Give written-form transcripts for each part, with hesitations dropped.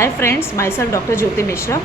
हाय friends, myself doctor Jyoti Mishra.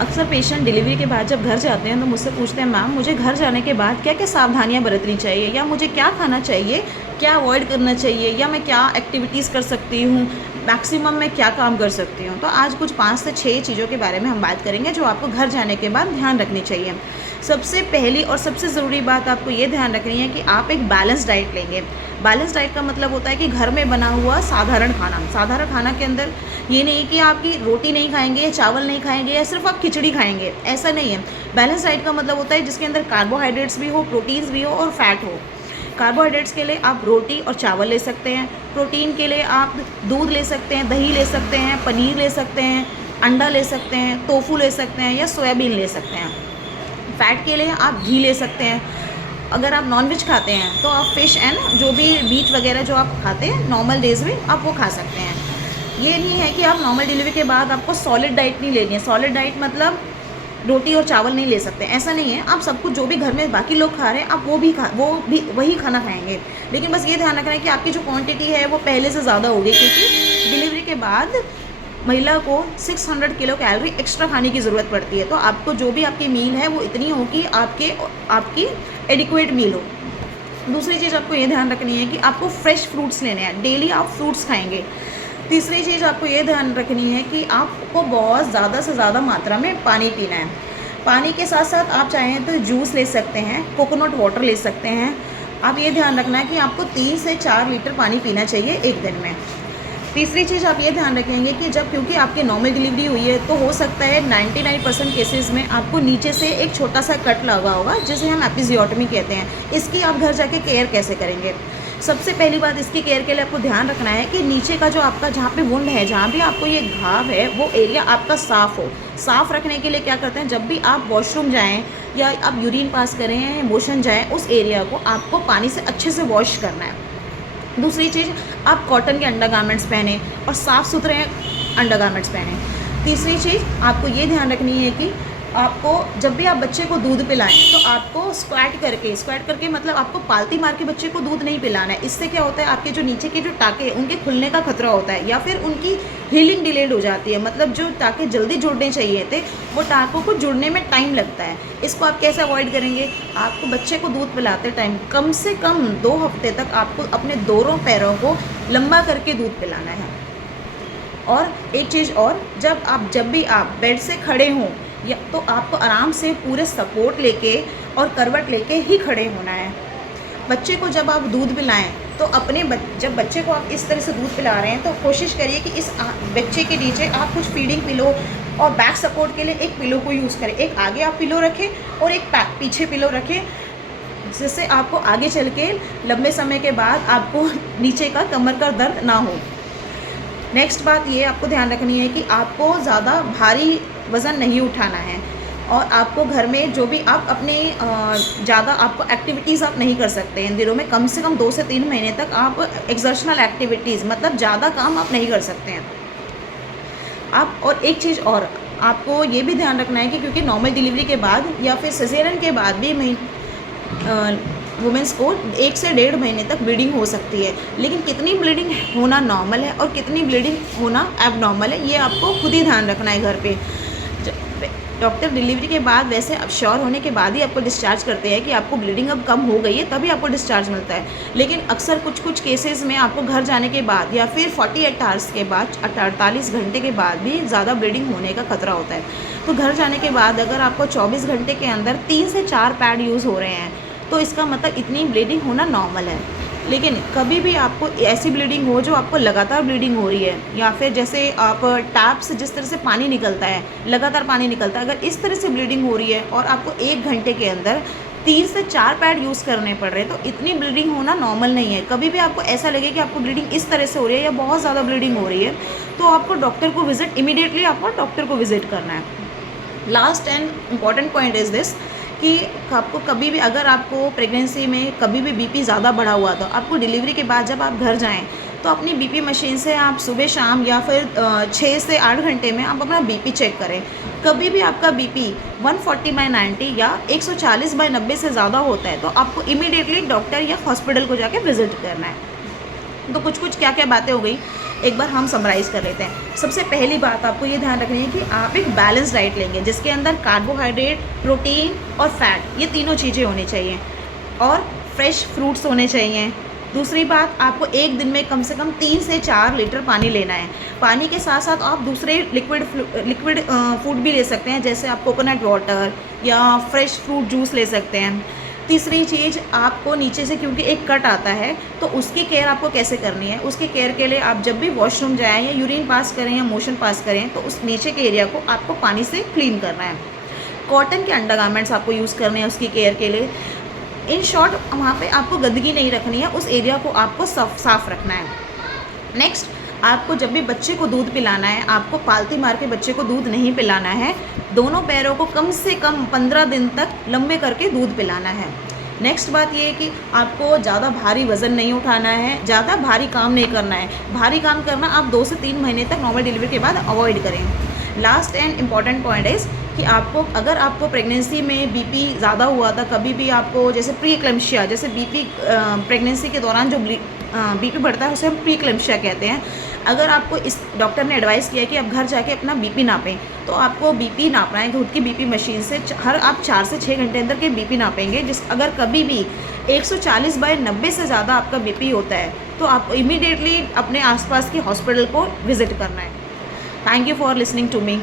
अक्सर patient delivery के बाद जब घर जाते हैं तो मुझसे पूछते हैं, मैम मुझे घर जाने के बाद क्या क्या सावधानियां बरतनी चाहिए, या मुझे क्या खाना चाहिए, क्या अवॉइड करना चाहिए, या मैं क्या एक्टिविटीज़ कर सकती हूँ, मैक्सिमम मैं क्या काम कर सकती हूँ। तो आज कुछ 5 से 6 चीज़ों के बारे में हम बात करेंगे जो आपको घर जाने के बाद ध्यान रखनी चाहिए। सबसे पहली और सबसे ज़रूरी बात आपको ये ध्यान रखनी है कि आप एक बैलेंस डाइट लेंगे। बैलेंस डाइट का मतलब होता है कि घर में बना हुआ साधारण खाना। साधारण खाना के अंदर ये नहीं कि आपकी रोटी नहीं खाएंगे या चावल नहीं खाएंगे या सिर्फ आप खिचड़ी खाएंगे, ऐसा नहीं है। बैलेंस डाइट का मतलब होता है जिसके अंदर कार्बोहाइड्रेट्स भी हो, प्रोटीन्स भी हो और फैट हो। कार्बोहाइड्रेट्स के लिए आप रोटी और चावल ले सकते हैं। प्रोटीन के लिए आप दूध ले सकते हैं, दही ले सकते हैं, पनीर ले सकते हैं, अंडा ले सकते हैं, टोफू ले सकते हैं या सोयाबीन ले सकते हैं। फ़ैट के लिए आप घी ले सकते हैं। अगर आप नॉनवेज खाते हैं तो आप फ़िश एंड जो भी मीट वगैरह जो आप खाते हैं नॉर्मल डेज़ में आप वो खा सकते हैं। ये नहीं है कि आप नॉर्मल डिलीवरी के बाद आपको सॉलिड डाइट नहीं लेनी है। सॉलिड डाइट मतलब रोटी और चावल नहीं ले सकते, ऐसा नहीं है। आप सब कुछ जो भी घर में बाकी लोग खा रहे हैं आप वो भी वही खाना खाएंगे। लेकिन बस ये ध्यान रखना है कि आपकी जो क्वांटिटी है वो पहले से ज़्यादा होगी, क्योंकि डिलीवरी के बाद महिला को 600 किलो कैलोरी एक्स्ट्रा खाने की ज़रूरत पड़ती है। तो आपको जो भी आपकी मील है वो इतनी हो कि आपकी एडिक्वेट मील हो। दूसरी चीज़ आपको ये ध्यान रखनी है कि आपको फ्रेश फ्रूट्स लेने हैं, डेली आप फ्रूट्स खाएंगे। तीसरी चीज़ आपको ये ध्यान रखनी है कि आपको बहुत ज़्यादा से ज़्यादा मात्रा में पानी पीना है। पानी के साथ साथ आप चाहें तो जूस ले सकते हैं, कोकोनट वाटर ले सकते हैं। आप ये ध्यान रखना है कि आपको 3 से 4 लीटर पानी पीना चाहिए एक दिन में। तीसरी चीज़ आप ये ध्यान रखेंगे कि जब क्योंकि आपकी नॉर्मल डिलीवरी हुई है तो हो सकता है 99% केसेस में आपको नीचे से एक छोटा सा कट लगा होगा जिसे हम एपिजियोटमी कहते हैं। इसकी आप घर जाके केयर कैसे करेंगे? सबसे पहली बात, इसकी केयर के लिए आपको ध्यान रखना है कि नीचे का जो आपका जहाँ पे वुंड है, जहाँ भी आपको ये घाव है, वो एरिया आपका साफ़ हो। साफ़ रखने के लिए क्या करते हैं, जब भी आप वॉशरूम जाएँ या आप यूरिन पास करें या मोशन जाएँ, उस एरिया को आपको पानी से अच्छे से वॉश करना है। दूसरी चीज़, आप कॉटन के अंडरगारमेंट्स पहने और साफ़ सुथरे अंडरगारमेंट्स पहने। तीसरी चीज़ आपको ये ध्यान रखनी है कि आपको जब भी आप बच्चे को दूध पिलाएं तो आपको स्क्वैट करके मतलब आपको पालती मार के बच्चे को दूध नहीं पिलाना है। इससे क्या होता है, आपके जो नीचे के जो टाँके हैं उनके खुलने का खतरा होता है या फिर उनकी हीलिंग डिलेड हो जाती है। मतलब जो टाँके जल्दी जुड़ने चाहिए थे वो टाँकों को जुड़ने में टाइम लगता है। इसको आप कैसे अवॉइड करेंगे? आपको बच्चे को दूध पिलाते टाइम कम से कम 2 हफ्ते तक आपको अपने दोनों पैरों को लंबा करके दूध पिलाना है। और एक चीज़ और, जब भी आप बेड से खड़े हों या तो आपको आराम से पूरे सपोर्ट लेके और करवट लेके ही खड़े होना है। बच्चे को जब आप दूध पिलाएं तो जब बच्चे को आप इस तरह से दूध पिला रहे हैं तो कोशिश करिए कि इस बच्चे के नीचे आप कुछ फीडिंग पिलो और बैक सपोर्ट के लिए एक पिलो को यूज़ करें। एक आगे आप पिलो रखें और एक पीछे पिलो रखें, जिससे आपको आगे चल के लंबे समय के बाद आपको नीचे का कमर का दर्द ना हो। नेक्स्ट बात ये आपको ध्यान रखनी है कि आपको ज़्यादा भारी वज़न नहीं उठाना है और आपको घर में जो भी आप अपने ज़्यादा आपको एक्टिविटीज़ आप नहीं कर सकते इन दिनों में। कम से कम 2 से 3 महीने तक आप एक्सर्शनल एक्टिविटीज़ मतलब ज़्यादा काम आप नहीं कर सकते हैं आप। और एक चीज़ और आपको ये भी ध्यान रखना है कि क्योंकि नॉर्मल डिलीवरी के बाद या फिर सिजेरियन के बाद भी वुमेंस को 1 से 1.5 महीने तक ब्लीडिंग हो सकती है। लेकिन कितनी ब्लीडिंग होना नॉर्मल है और कितनी ब्लीडिंग होना एबनॉर्मल है, ये आपको खुद ही ध्यान रखना है घर पे। डॉक्टर डिलीवरी के बाद वैसे अब श्योर होने के बाद ही आपको डिस्चार्ज करते हैं कि आपको ब्लीडिंग अब कम हो गई है, तभी आपको डिस्चार्ज मिलता है। लेकिन अक्सर कुछ केसेस में आपको घर जाने के बाद या फिर 48 आवर्स के बाद 48 घंटे के बाद भी ज़्यादा ब्लीडिंग होने का खतरा होता है। तो घर जाने के बाद अगर आपको 24 घंटे के अंदर 3 से 4 पैड यूज़ हो रहे हैं तो इसका मतलब इतनी ब्लीडिंग होना नॉर्मल है। लेकिन कभी भी आपको ऐसी ब्लीडिंग हो जो आपको लगातार ब्लीडिंग हो रही है, या फिर जैसे आप टैप से जिस तरह से पानी निकलता है, लगातार पानी निकलता है, अगर इस तरह से ब्लीडिंग हो रही है और आपको 1 घंटे के अंदर 3 से 4 पैड यूज़ करने पड़ रहे हैं तो इतनी ब्लीडिंग होना नॉर्मल नहीं है। कभी भी आपको ऐसा लगे कि आपको ब्लीडिंग इस तरह से हो रही है या बहुत ज़्यादा ब्लीडिंग हो रही है तो आपको डॉक्टर को इमीडिएटली आपको डॉक्टर को विजिट करना है। Last and important point is this कि आपको कभी भी अगर आपको प्रेगनेंसी में कभी भी बीपी ज़्यादा बढ़ा हुआ तो आपको डिलीवरी के बाद जब आप घर जाएं तो अपनी बीपी मशीन से आप सुबह शाम या फिर 6 से 8 घंटे में आप अपना बीपी चेक करें। कभी भी आपका बीपी 140/90 या 140/90 से ज़्यादा होता है तो आपको इमीडिएटली डॉक्टर या हॉस्पिटल को जाके विज़िट करना है। तो कुछ क्या क्या बातें हो गई एक बार हम समराइज़ कर लेते हैं। सबसे पहली बात आपको ये ध्यान रखनी है कि आप एक बैलेंस डाइट लेंगे जिसके अंदर कार्बोहाइड्रेट, प्रोटीन और फैट ये तीनों चीज़ें होनी चाहिए और फ्रेश फ्रूट्स होने चाहिए। दूसरी बात, आपको एक दिन में कम से कम 3 से 4 लीटर पानी लेना है। पानी के साथ साथ आप दूसरे लिक्विड फूड भी ले सकते हैं, जैसे आप कोकोनट वाटर या फ्रेश फ्रूट जूस ले सकते हैं। तीसरी चीज़, आपको नीचे से क्योंकि एक कट आता है तो उसकी केयर आपको कैसे करनी है, उसकी केयर के लिए आप जब भी वॉशरूम जाएँ या यूरिन पास करें या मोशन पास करें तो उस नीचे के एरिया को आपको पानी से क्लीन करना है। कॉटन के अंडरगारमेंट्स आपको यूज़ करने हैं उसकी केयर के लिए। इन शॉर्ट, वहाँ पे आपको गंदगी नहीं रखनी है, उस एरिया को आपको साफ रखना है। नेक्स्ट, आपको जब भी बच्चे को दूध पिलाना है, आपको पालती मार के बच्चे को दूध नहीं पिलाना है। दोनों पैरों को कम से कम 15 दिन तक लंबे करके दूध पिलाना है। नेक्स्ट बात ये है कि आपको ज़्यादा भारी वज़न नहीं उठाना है, ज़्यादा भारी काम नहीं करना है। भारी काम करना आप 2 से 3 महीने तक नॉर्मल डिलीवरी के बाद अवॉइड करें। Last and important point is कि अगर आपको प्रेगनेंसी में बीपी ज़्यादा हुआ था, कभी भी आपको जैसे प्री एक्लेम्पशिया, जैसे बीपी प्रेगनेंसी के दौरान जो बीपी बढ़ता है उसे हम प्री एक्लेम्पशिया कहते हैं। अगर आपको इस डॉक्टर ने एडवाइस किया कि आप घर जाके अपना बीपी नापें, तो आपको बीपी नापना है खुद की बीपी मशीन से। आप 4 से 6 घंटे अंदर के बीपी नापेंगे। अगर कभी भी 140/90 से ज़्यादा आपका बीपी होता है तो आपको इमीडिएटली अपने आसपास के हॉस्पिटल को विज़िट करना है। Thank you for listening to me.